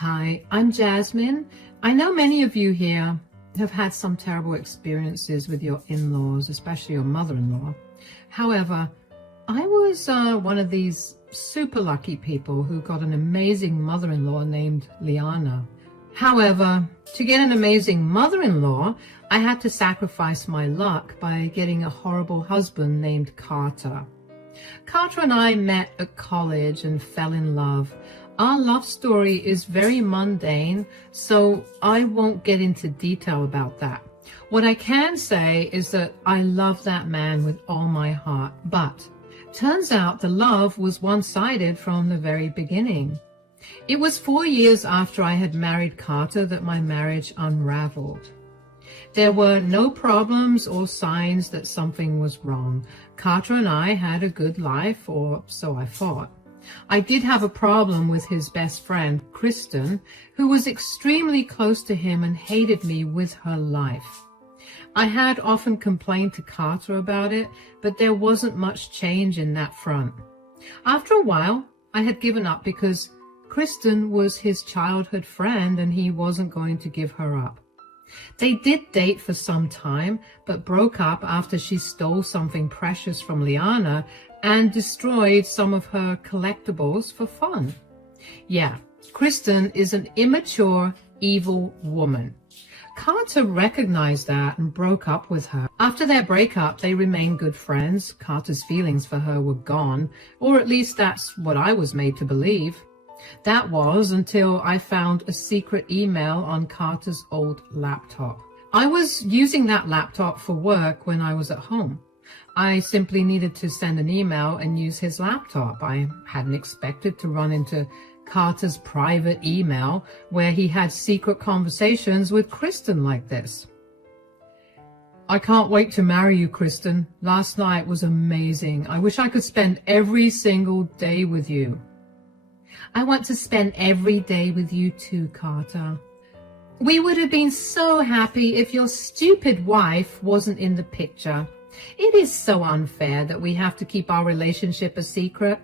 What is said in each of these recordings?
Hi, I'm Jasmine. I know many of you here have had some terrible experiences with your in-laws, especially your mother-in-law. However, I was one of these super lucky people who got an amazing mother-in-law named Liana. However, to get an amazing mother-in-law, I had to sacrifice my luck by getting a horrible husband named Carter. Carter and I met at college and fell in love. Our love story is very mundane, so I won't get into detail about that. What I can say is that I love that man with all my heart, but turns out the love was one-sided from the very beginning. It was 4 years after I had married Carter that my marriage unraveled. There were no problems or signs that something was wrong. Carter and I had a good life, or so I thought. I did have a problem with his best friend, Kristen, who was extremely close to him and hated me with her life. I had often complained to Carter about it, but there wasn't much change in that front. After a while, I had given up because Kristen was his childhood friend and he wasn't going to give her up. They did date for some time, but broke up after she stole something precious from Liana and destroyed some of her collectibles for fun. Yeah, Kristen is an immature, evil woman. Carter recognized that and broke up with her. After their breakup, they remained good friends. Carter's feelings for her were gone, or at least that's what I was made to believe. That was until I found a secret email on Carter's old laptop. I was using that laptop for work when I was at home. I simply needed to send an email and use his laptop. I hadn't expected to run into Carter's private email where he had secret conversations with Kristen like this. I can't wait to marry you, Kristen. Last night was amazing. I wish I could spend every single day with you. I want to spend every day with you too, Carter. We would have been so happy if your stupid wife wasn't in the picture. It is so unfair that we have to keep our relationship a secret.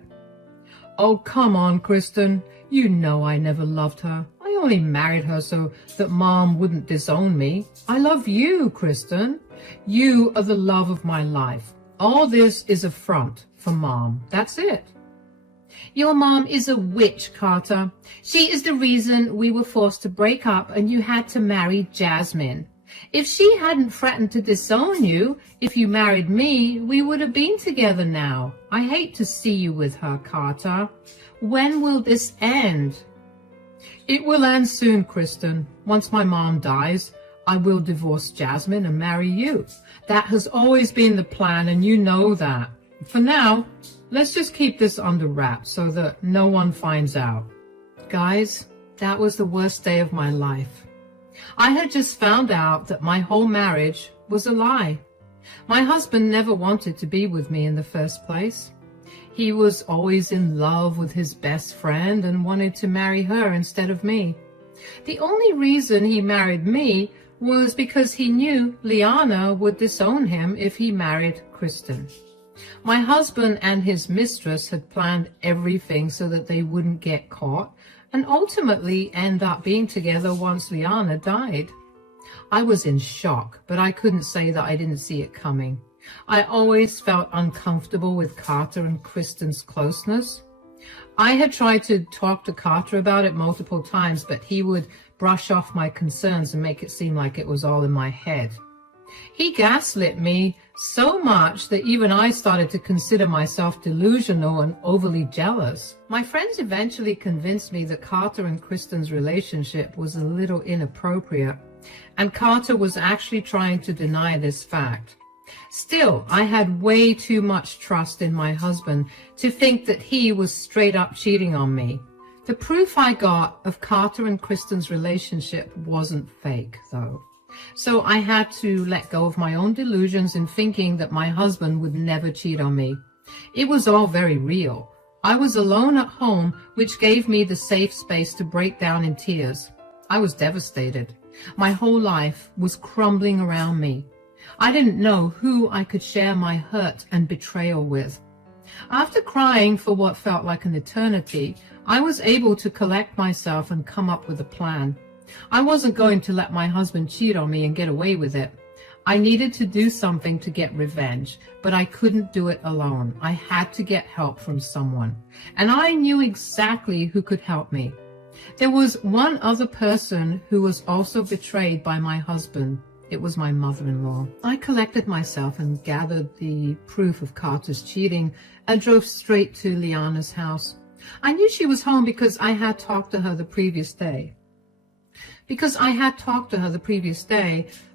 Oh, come on, Kristen. You know I never loved her. I only married her so that Mom wouldn't disown me. I love you, Kristen. You are the love of my life. All this is a front for Mom. That's it. Your mom is a witch, Carter. She is the reason we were forced to break up and you had to marry Jasmine. If she hadn't threatened to disown you, if you married me, we would have been together now. I hate to see you with her, Carter. When will this end? It will end soon, Kristen. Once my mom dies, I will divorce Jasmine and marry you. That has always been the plan, and you know that. For now, let's just keep this under wraps so that no one finds out. Guys, that was the worst day of my life. I had just found out that my whole marriage was a lie. My husband never wanted to be with me in the first place. He was always in love with his best friend and wanted to marry her instead of me. The only reason he married me was because he knew Liana would disown him if he married Kristen. My husband and his mistress had planned everything so that they wouldn't get caught and ultimately end up being together once Liana died. I was in shock, but I couldn't say that I didn't see it coming. I always felt uncomfortable with Carter and Kristen's closeness. I had tried to talk to Carter about it multiple times, but he would brush off my concerns and make it seem like it was all in my head. He gaslit me so much that even I started to consider myself delusional and overly jealous. My friends eventually convinced me that Carter and Kristen's relationship was a little inappropriate, and Carter was actually trying to deny this fact. Still, I had way too much trust in my husband to think that he was straight up cheating on me. The proof I got of Carter and Kristen's relationship wasn't fake, though. So I had to let go of my own delusions in thinking that my husband would never cheat on me. It was all very real. I was alone at home, which gave me the safe space to break down in tears. I was devastated. My whole life was crumbling around me. I didn't know who I could share my hurt and betrayal with. After crying for what felt like an eternity, I was able to collect myself and come up with a plan. I wasn't going to let my husband cheat on me and get away with it. I needed to do something to get revenge, but I couldn't do it alone. I had to get help from someone, and I knew exactly who could help me. There was one other person who was also betrayed by my husband. It was my mother-in-law. I collected myself and gathered the proof of Carter's cheating and drove straight to Liana's house. I knew she was home because I had talked to her the previous day.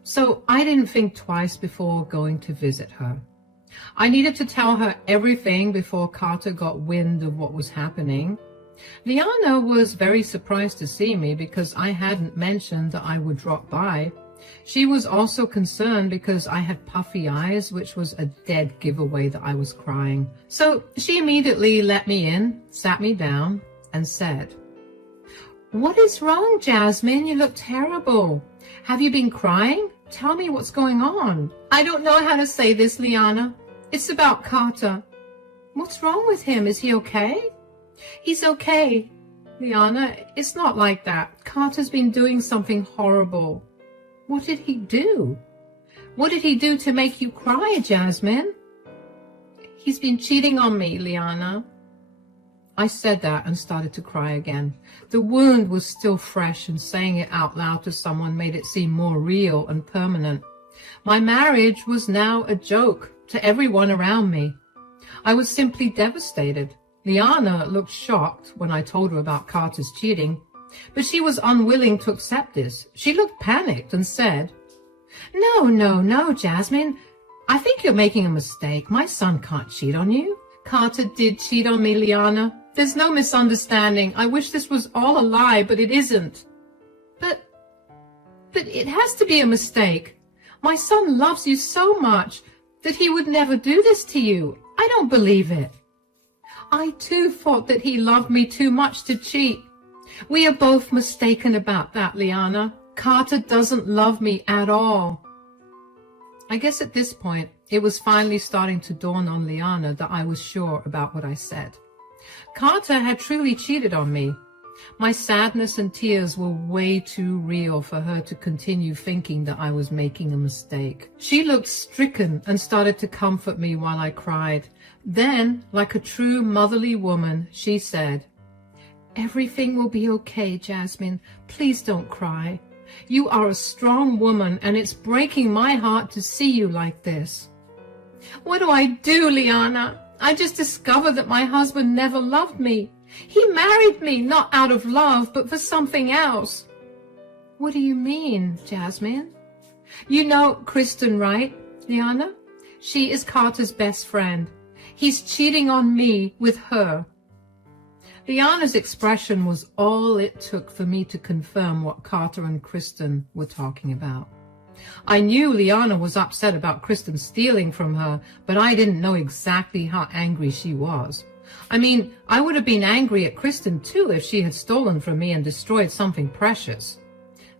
So I didn't think twice before going to visit her. I needed to tell her everything before Carter got wind of what was happening. Liana was very surprised to see me because I hadn't mentioned that I would drop by. She was also concerned because I had puffy eyes, which was a dead giveaway that I was crying. So she immediately let me in, sat me down, and said, "What is wrong, Jasmine? You look terrible. Have you been crying? Tell me what's going on." "I don't know how to say this, Liana. It's about Carter." "What's wrong with him? Is he okay?" "He's okay, Liana. It's not like that. Carter's been doing something horrible." "What did he do? What did he do to make you cry, Jasmine?" "He's been cheating on me, Liana." I said that and started to cry again. The wound was still fresh, and saying it out loud to someone made it seem more real and permanent. My marriage was now a joke to everyone around me. I was simply devastated. Liana looked shocked when I told her about Carter's cheating, but she was unwilling to accept this. She looked panicked and said, No, Jasmine. I think you're making a mistake. My son can't cheat on you." "Carter did cheat on me, Liana. There's no misunderstanding. I wish this was all a lie, but it isn't." But it has to be a mistake. My son loves you so much that he would never do this to you. I don't believe it." "I too thought that he loved me too much to cheat. We are both mistaken about that, Liana. Carter doesn't love me at all." I guess at this point, it was finally starting to dawn on Liana that I was sure about what I said. Carter had truly cheated on me. My sadness and tears were way too real for her to continue thinking that I was making a mistake. She looked stricken and started to comfort me while I cried. Then, like a true motherly woman, she said, "Everything will be okay, Jasmine. Please don't cry. You are a strong woman, and it's breaking my heart to see you like this." "What do I do, Liana? I just discovered that my husband never loved me. He married me, not out of love, but for something else." "What do you mean, Jasmine?" "You know Kristen, right, Liana? She is Carter's best friend. He's cheating on me with her." Liana's expression was all it took for me to confirm what Carter and Kristen were talking about. I knew Liana was upset about Kristen stealing from her, but I didn't know exactly how angry she was. I mean, I would have been angry at Kristen too if she had stolen from me and destroyed something precious.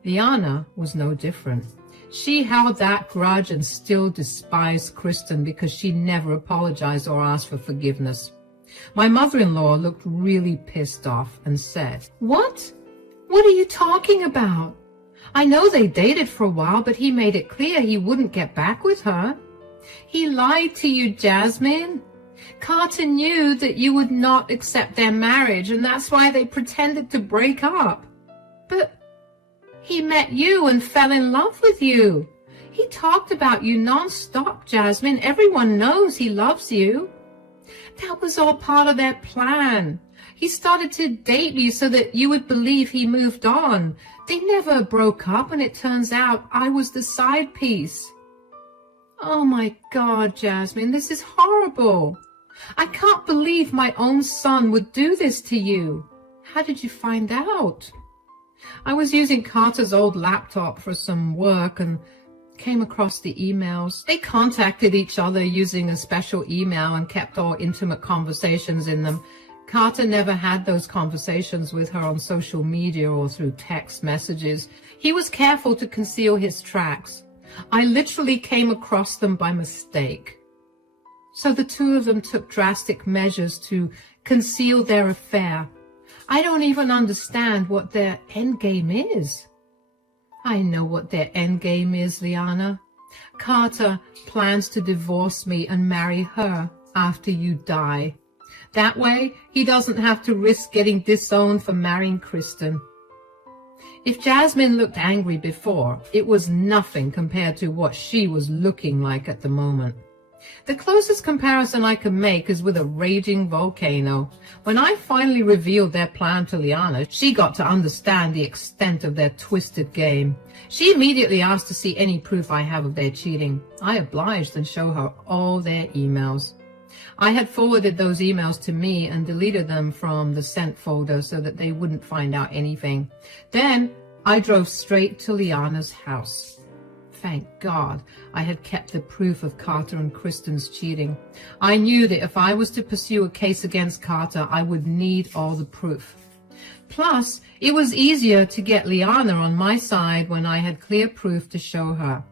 Liana was no different. She held that grudge and still despised Kristen because she never apologized or asked for forgiveness. My mother-in-law looked really pissed off and said, "What? What are you talking about? I know they dated for a while, but he made it clear he wouldn't get back with her. He lied to you, Jasmine. Carter knew that you would not accept their marriage, and that's why they pretended to break up. But he met you and fell in love with you. He talked about you non-stop, Jasmine. Everyone knows he loves you. That was all part of their plan. He started to date you so that you would believe he moved on. They never broke up, and it turns out I was the side piece." "Oh my God, Jasmine, this is horrible. I can't believe my own son would do this to you. How did you find out?" "I was using Carter's old laptop for some work and came across the emails. They contacted each other using a special email and kept all intimate conversations in them. Carter never had those conversations with her on social media or through text messages. He was careful to conceal his tracks. I literally came across them by mistake. So the two of them took drastic measures to conceal their affair. I don't even understand what their endgame is. I know what their endgame is, Liana. Carter plans to divorce me and marry her after you die. That way, he doesn't have to risk getting disowned for marrying Kristen. If Jasmine looked angry before, it was nothing compared to what she was looking like at the moment. The closest comparison I can make is with a raging volcano. When I finally revealed their plan to Liana, she got to understand the extent of their twisted game. She immediately asked to see any proof I have of their cheating. I obliged and showed her all their emails. I had forwarded those emails to me and deleted them from the sent folder so that they wouldn't find out anything. Then I drove straight to Liana's house. Thank God I had kept the proof of Carter and Kristen's cheating. I knew that if I was to pursue a case against Carter, I would need all the proof. Plus, it was easier to get Liana on my side when I had clear proof to show her.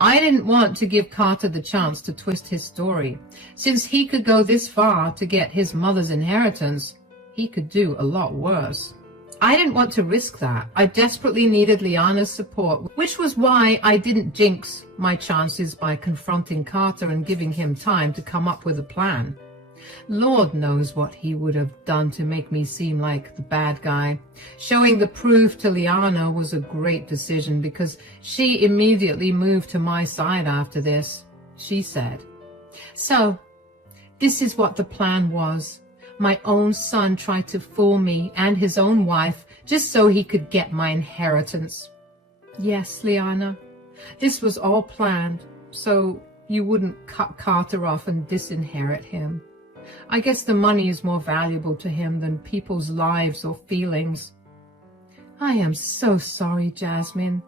I didn't want to give Carter the chance to twist his story. Since he could go this far to get his mother's inheritance, he could do a lot worse. I didn't want to risk that. I desperately needed Liana's support, which was why I didn't jinx my chances by confronting Carter and giving him time to come up with a plan. Lord knows what he would have done to make me seem like the bad guy. Showing the proof to Liana was a great decision because she immediately moved to my side after this. She said, "So, this is what the plan was. My own son tried to fool me and his own wife just so he could get my inheritance." "Yes, Liana, this was all planned so you wouldn't cut Carter off and disinherit him. I guess the money is more valuable to him than people's lives or feelings." "I am so sorry, Jasmine.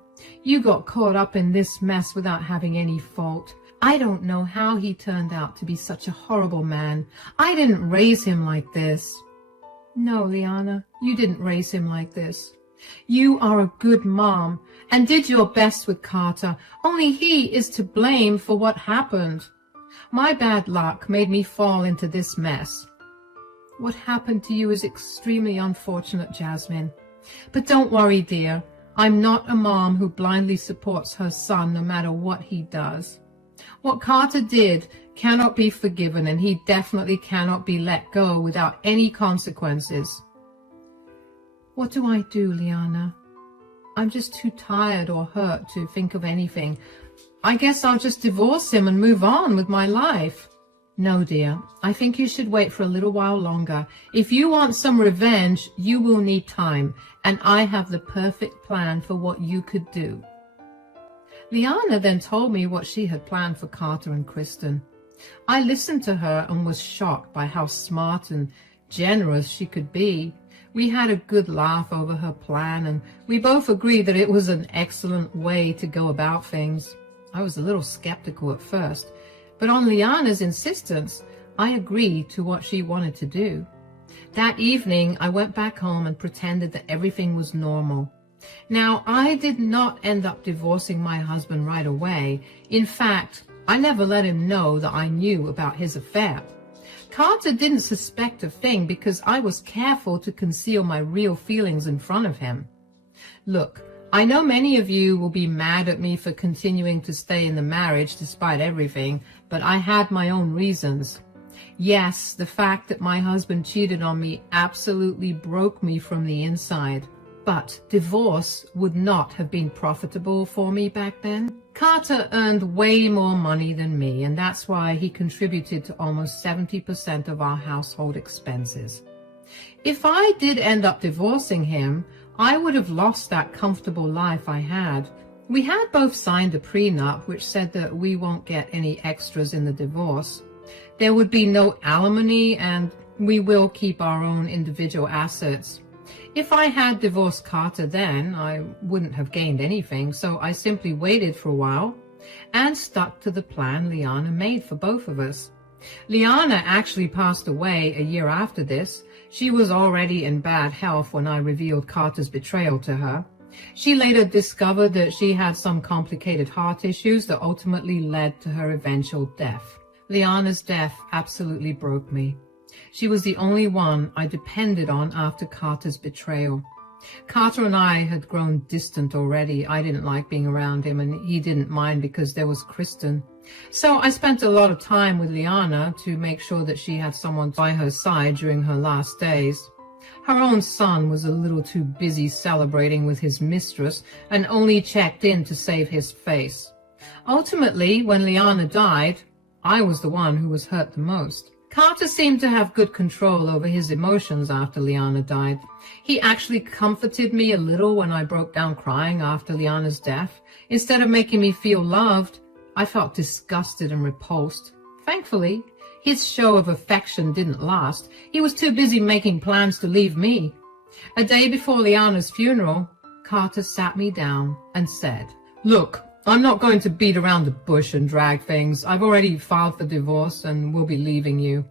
You got caught up in this mess without having any fault. I don't know how he turned out to be such a horrible man. I didn't raise him like this." "No, Liana, you didn't raise him like this. You are a good mom and did your best with Carter. Only he is to blame for what happened. My bad luck made me fall into this mess. What happened to you is extremely unfortunate, Jasmine. But don't worry, dear. I'm not a mom who blindly supports her son no matter what he does. What Carter did cannot be forgiven, and he definitely cannot be let go without any consequences." "What do I do, Liana? I'm just too tired or hurt to think of anything. I guess I'll just divorce him and move on with my life." "No, dear. I think you should wait for a little while longer. If you want some revenge, you will need time, and I have the perfect plan for what you could do." Liana then told me what she had planned for Carter and Kristen. I listened to her and was shocked by how smart and generous she could be. We had a good laugh over her plan, and we both agreed that it was an excellent way to go about things. I was a little skeptical at first, but on Liana's insistence, I agreed to what she wanted to do. That evening, I went back home and pretended that everything was normal. Now, I did not end up divorcing my husband right away. In fact, I never let him know that I knew about his affair. Carter didn't suspect a thing because I was careful to conceal my real feelings in front of him. Look, I know many of you will be mad at me for continuing to stay in the marriage despite everything, but I had my own reasons. Yes, the fact that my husband cheated on me absolutely broke me from the inside. But divorce would not have been profitable for me back then. Carter earned way more money than me, and that's why he contributed to almost 70% of our household expenses. If I did end up divorcing him, I would have lost that comfortable life I had. We had both signed a prenup which said that we won't get any extras in the divorce. There would be no alimony, and we will keep our own individual assets. If I had divorced Carter then, I wouldn't have gained anything, so I simply waited for a while and stuck to the plan Liana made for both of us. Liana actually passed away a year after this. She was already in bad health when I revealed Carter's betrayal to her. She later discovered that she had some complicated heart issues that ultimately led to her eventual death. Liana's death absolutely broke me. She was the only one I depended on after Carter's betrayal. Carter and I had grown distant already. I didn't like being around him, and he didn't mind because there was Kristen. So I spent a lot of time with Liana to make sure that she had someone by her side during her last days. Her own son was a little too busy celebrating with his mistress and only checked in to save his face. Ultimately, when Liana died, I was the one who was hurt the most. Carter seemed to have good control over his emotions after Liana died. He actually comforted me a little when I broke down crying after Liana's death. Instead of making me feel loved, I felt disgusted and repulsed. Thankfully, his show of affection didn't last. He was too busy making plans to leave me. A day before Liana's funeral, Carter sat me down and said, "Look, I'm not going to beat around the bush and drag things. I've already filed for divorce and will be leaving you.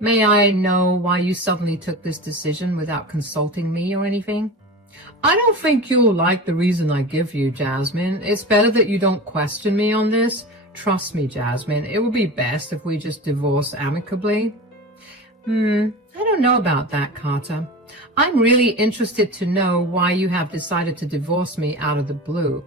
May I know why you suddenly took this decision without consulting me or anything?" "I don't think you'll like the reason I give you, Jasmine. It's better that you don't question me on this. Trust me, Jasmine, it would be best if we just divorce amicably." I don't know about that, Carter. I'm really interested to know why you have decided to divorce me out of the blue.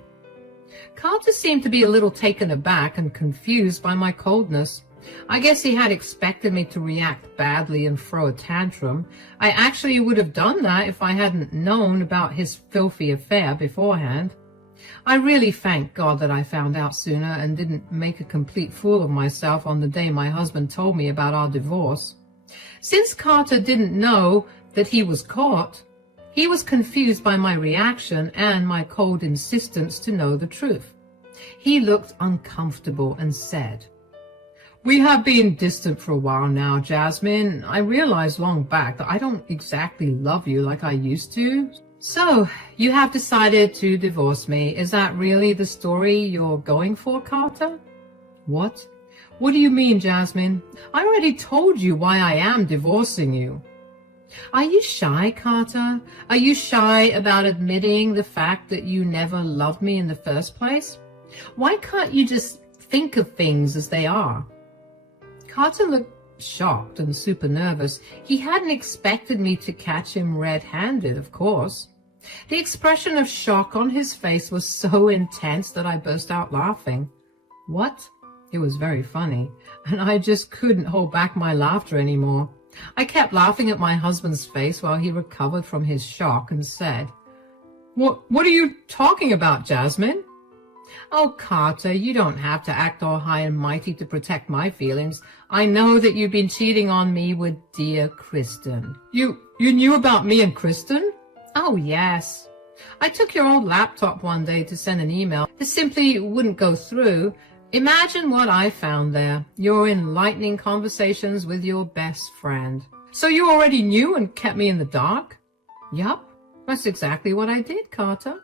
Carter seemed to be a little taken aback and confused by my coldness. I guess he had expected me to react badly and throw a tantrum. I actually would have done that if I hadn't known about his filthy affair beforehand. I really thank God that I found out sooner and didn't make a complete fool of myself on the day my husband told me about our divorce. Since Carter didn't know that he was caught, he was confused by my reaction and my cold insistence to know the truth. He looked uncomfortable and said, "We have been distant for a while now, Jasmine. I realized long back that I don't exactly love you like I used to. So, you have decided to divorce me. Is that really the story you're going for, Carter?" "What? What do you mean, Jasmine? I already told you why I am divorcing you." "Are you shy, Carter? Are you shy about admitting the fact that you never loved me in the first place? Why can't you just think of things as they are?" Carter looked shocked and super nervous. He hadn't expected me to catch him red-handed, of course. The expression of shock on his face was so intense that I burst out laughing. What? It was very funny, and I just couldn't hold back my laughter anymore. I kept laughing at my husband's face while he recovered from his shock and said, What are you talking about, Jasmine?" "Oh, Carter, you don't have to act all high and mighty to protect my feelings. I know that you've been cheating on me with dear Kristen." You knew about me and Kristen?" "Oh, yes. I took your old laptop one day to send an email. It simply wouldn't go through. Imagine what I found there. Your enlightening conversations with your best friend." "So you already knew and kept me in the dark?" "Yup, that's exactly what I did, Carter.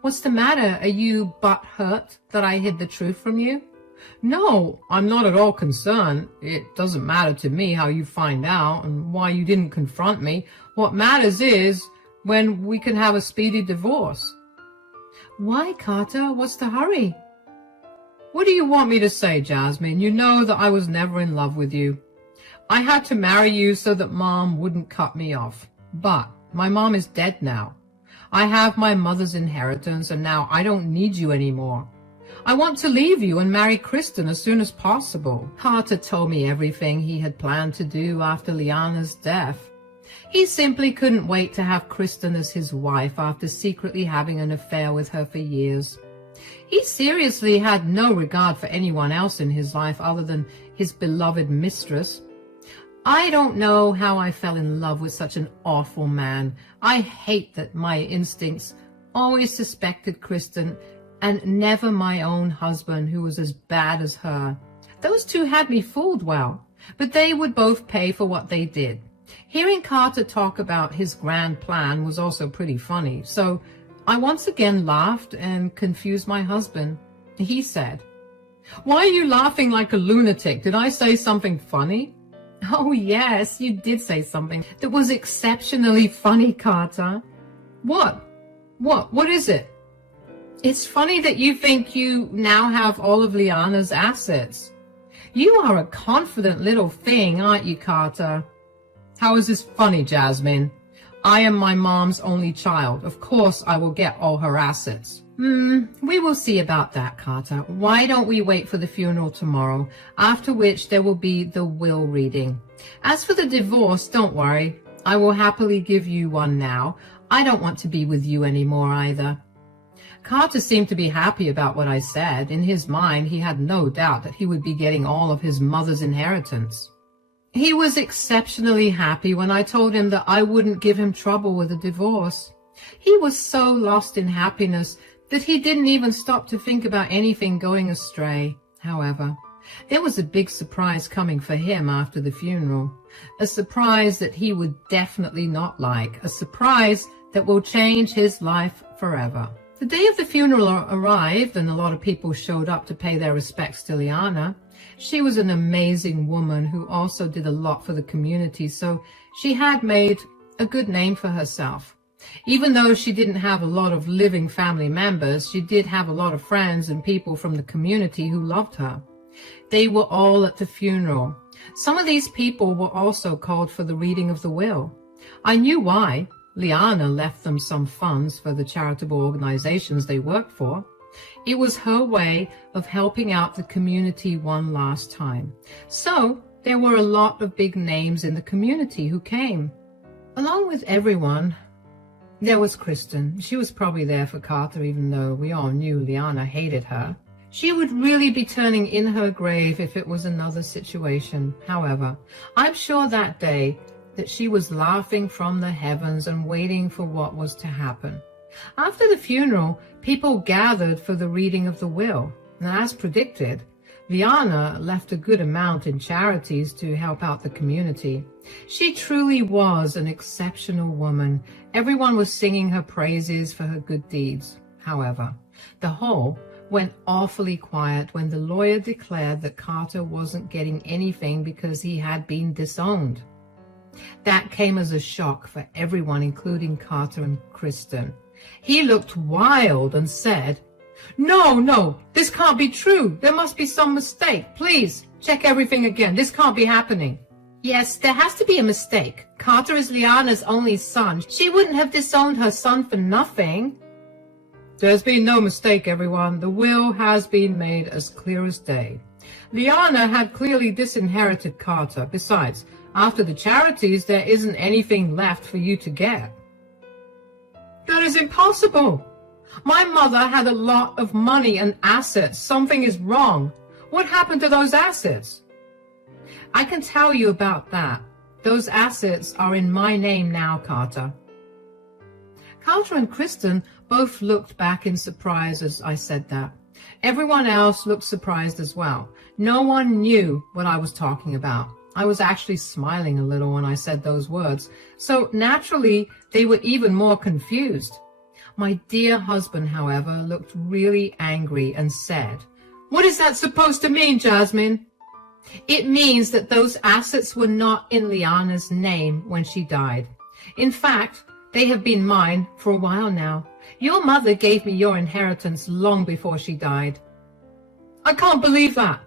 What's the matter? Are you butthurt that I hid the truth from you?" "No, I'm not at all concerned. It doesn't matter to me how you find out and why you didn't confront me. What matters is when we can have a speedy divorce." "Why, Carter? What's the hurry?" "What do you want me to say, Jasmine? You know that I was never in love with you. I had to marry you so that Mom wouldn't cut me off. But my mom is dead now. I have my mother's inheritance, and now I don't need you anymore. I want to leave you and marry Kristen as soon as possible." Carter told me everything he had planned to do after Liana's death. He simply couldn't wait to have Kristen as his wife after secretly having an affair with her for years. He seriously had no regard for anyone else in his life other than his beloved mistress. I don't know how I fell in love with such an awful man. I hate that my instincts always suspected Kristen and never my own husband, who was as bad as her. Those two had me fooled well, but they would both pay for what they did. Hearing Carter talk about his grand plan was also pretty funny, so I once again laughed and confused my husband. He said, "Why are you laughing like a lunatic? Did I say something funny?" "Oh, yes, you did say something that was exceptionally funny, Carter." What? What is it?" "It's funny that you think you now have all of Liana's assets. You are a confident little thing, aren't you, Carter? How is this funny, Jasmine? I am my mom's only child. Of course I will get all her assets. We will see about that, Carter. Why don't we wait for the funeral tomorrow, after which there will be the will reading. As for the divorce, don't worry. I will happily give you one now. I don't want to be with you anymore either. Carter seemed to be happy about what I said. In his mind, he had no doubt that he would be getting all of his mother's inheritance. He was exceptionally happy when I told him that I wouldn't give him trouble with a divorce. He was so lost in happiness that he didn't even stop to think about anything going astray. However, there was a big surprise coming for him after the funeral. A surprise that he would definitely not like. A surprise that will change his life forever. The day of the funeral arrived and a lot of people showed up to pay their respects to Liana. She was an amazing woman who also did a lot for the community, so she had made a good name for herself. Even though she didn't have a lot of living family members, she did have a lot of friends and people from the community who loved her. They were all at the funeral. Some of these people were also called for the reading of the will. I knew why. Liana left them some funds for the charitable organizations they worked for. It was her way of helping out the community one last time. So there were a lot of big names in the community who came. Along with everyone, there was Kristen. She was probably there for Carter, even though we all knew Liana hated her. She would really be turning in her grave if it was another situation. However, I'm sure that day that she was laughing from the heavens and waiting for what was to happen. After the funeral, people gathered for the reading of the will. And as predicted, Liana left a good amount in charities to help out the community. She truly was an exceptional woman. Everyone was singing her praises for her good deeds. However, the hall went awfully quiet when the lawyer declared that Carter wasn't getting anything because he had been disowned. That came as a shock for everyone, including Carter and Kristen. He looked wild and said, No, this can't be true. There must be some mistake. Please, check everything again. This can't be happening. Yes, there has to be a mistake. Carter is Liana's only son. She wouldn't have disowned her son for nothing. There's been no mistake, everyone. The will has been made as clear as day. Liana had clearly disinherited Carter. Besides, after the charities, there isn't anything left for you to get. That is impossible. My mother had a lot of money and assets. Something is wrong. What happened to those assets? I can tell you about that. Those assets are in my name now, Carter. Carter and Kristen both looked back in surprise as I said that. Everyone else looked surprised as well. No one knew what I was talking about. I was actually smiling a little when I said those words, so naturally they were even more confused. My dear husband, however, looked really angry and said, What is that supposed to mean, Jasmine? It means that those assets were not in Liana's name when she died. In fact, they have been mine for a while now. Your mother gave me your inheritance long before she died. I can't believe that.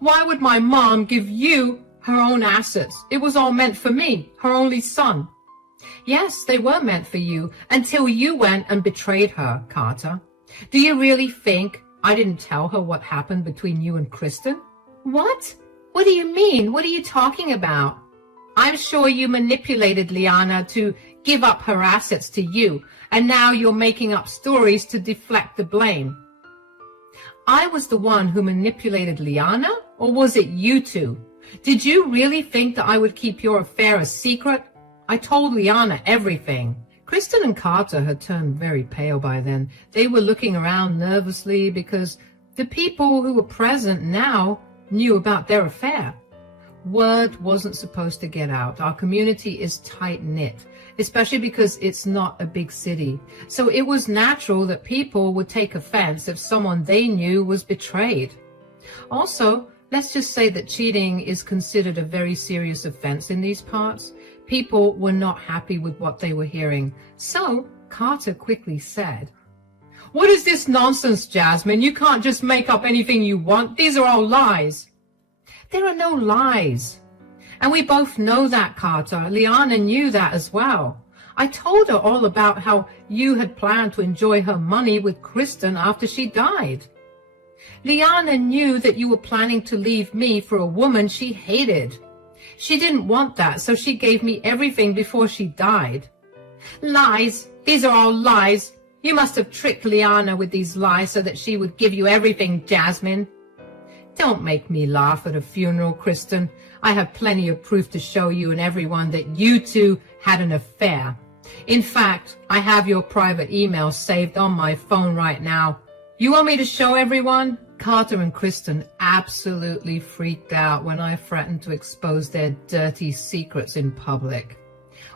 Why would my mom give you her own assets? It was all meant for me, her only son. Yes, they were meant for you until you went and betrayed her, Carter. Do you really think I didn't tell her what happened between you and Kristen? What? What do you mean? What are you talking about? I'm sure you manipulated Liana to give up her assets to you, and now you're making up stories to deflect the blame. I was the one who manipulated Liana, or was it you two? Did you really think that I would keep your affair a secret? I told Liana everything. Kristen and Carter had turned very pale by then. They were looking around nervously because the people who were present now knew about their affair. Word wasn't supposed to get out. Our community is tight-knit, especially because it's not a big city. So it was natural that people would take offense if someone they knew was betrayed. Also, let's just say that cheating is considered a very serious offense in these parts. People were not happy with what they were hearing. So Carter quickly said, What is this nonsense, Jasmine? You can't just make up anything you want. These are all lies. There are no lies. And we both know that, Carter. Liana knew that as well. I told her all about how you had planned to enjoy her money with Kristen after she died. Liana knew that you were planning to leave me for a woman she hated. She didn't want that, so she gave me everything before she died. Lies. These are all lies. You must have tricked Liana with these lies so that she would give you everything, Jasmine. Don't make me laugh at a funeral, Kristen. I have plenty of proof to show you and everyone that you two had an affair. In fact, I have your private email saved on my phone right now. You want me to show everyone? Carter and Kristen absolutely freaked out when I threatened to expose their dirty secrets in public.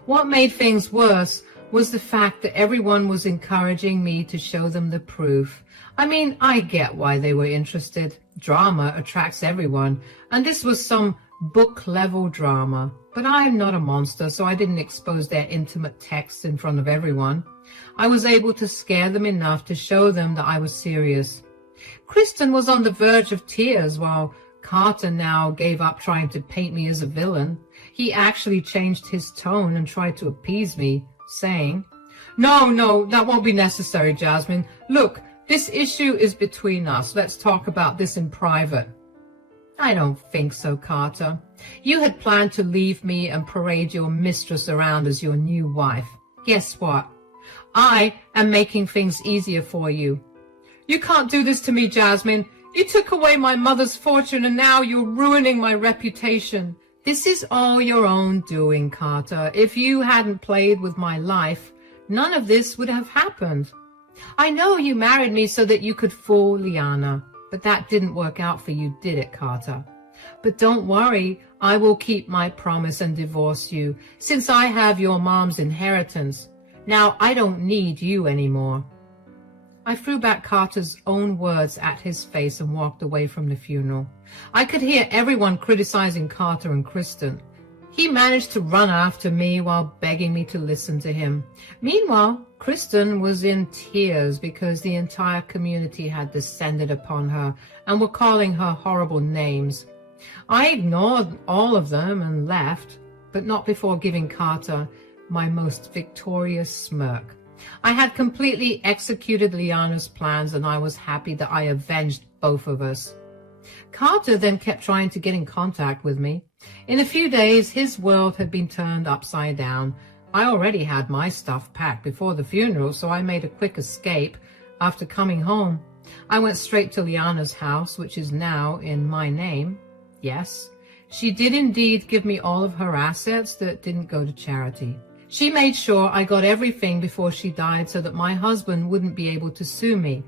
What made things worse was the fact that everyone was encouraging me to show them the proof. I mean, I get why they were interested. Drama attracts everyone, and this was some book-level drama. But I'm not a monster, so I didn't expose their intimate texts in front of everyone. I was able to scare them enough to show them that I was serious. Kristen was on the verge of tears while Carter now gave up trying to paint me as a villain. He actually changed his tone and tried to appease me, saying, No, that won't be necessary, Jasmine. Look, this issue is between us. Let's talk about this in private. I don't think so, Carter. You had planned to leave me and parade your mistress around as your new wife. Guess what? I am making things easier for you. You can't do this to me, Jasmine. You took away my mother's fortune and now you're ruining my reputation. This is all your own doing, Carter. If you hadn't played with my life, none of this would have happened. I know you married me so that you could fool Liana, but that didn't work out for you, did it, Carter? But don't worry, I will keep my promise and divorce you, since I have your mom's inheritance. Now I don't need you anymore. I threw back Carter's own words at his face and walked away from the funeral. I could hear everyone criticizing Carter and Kristen. He managed to run after me while begging me to listen to him. Meanwhile, Kristen was in tears because the entire community had descended upon her and were calling her horrible names. I ignored all of them and left, but not before giving Carter my most victorious smirk. I had completely executed Liana's plans, and I was happy that I avenged both of us. Carter then kept trying to get in contact with me. In a few days, his world had been turned upside down. I already had my stuff packed before the funeral, so I made a quick escape. After coming home, I went straight to Liana's house, which is now in my name. Yes, she did indeed give me all of her assets that didn't go to charity. She made sure I got everything before she died so that my husband wouldn't be able to sue me.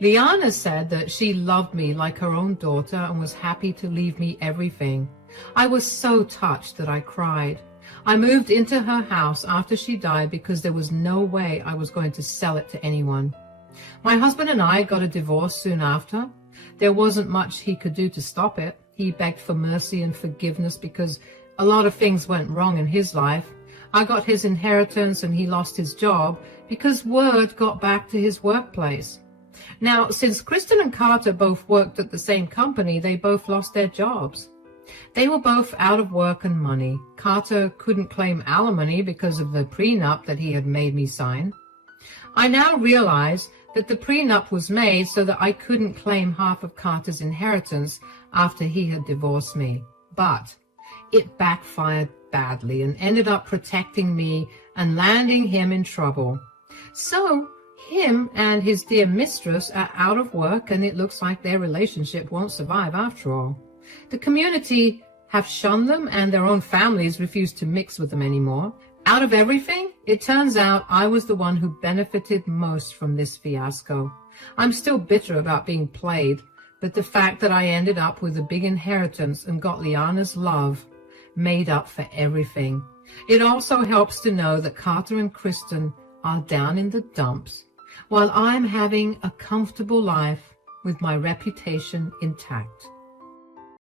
Liana said that she loved me like her own daughter and was happy to leave me everything. I was so touched that I cried. I moved into her house after she died because there was no way I was going to sell it to anyone. My husband and I got a divorce soon after. There wasn't much he could do to stop it. He begged for mercy and forgiveness because a lot of things went wrong in his life. I got his inheritance and he lost his job because word got back to his workplace. Now, since Kristen and Carter both worked at the same company, they both lost their jobs. They were both out of work and money. Carter couldn't claim alimony because of the prenup that he had made me sign. I now realize that the prenup was made so that I couldn't claim half of Carter's inheritance after he had divorced me. But it backfired badly and ended up protecting me and landing him in trouble. So him and his dear mistress are out of work, and it looks like their relationship won't survive after all. The community have shunned them, and their own families refuse to mix with them anymore. Out of everything, it turns out I was the one who benefited most from this fiasco. I'm still bitter about being played, but the fact that I ended up with a big inheritance and got Liana's love made up for everything. It also helps to know that Carter and Kristen are down in the dumps, while I'm having a comfortable life with my reputation intact.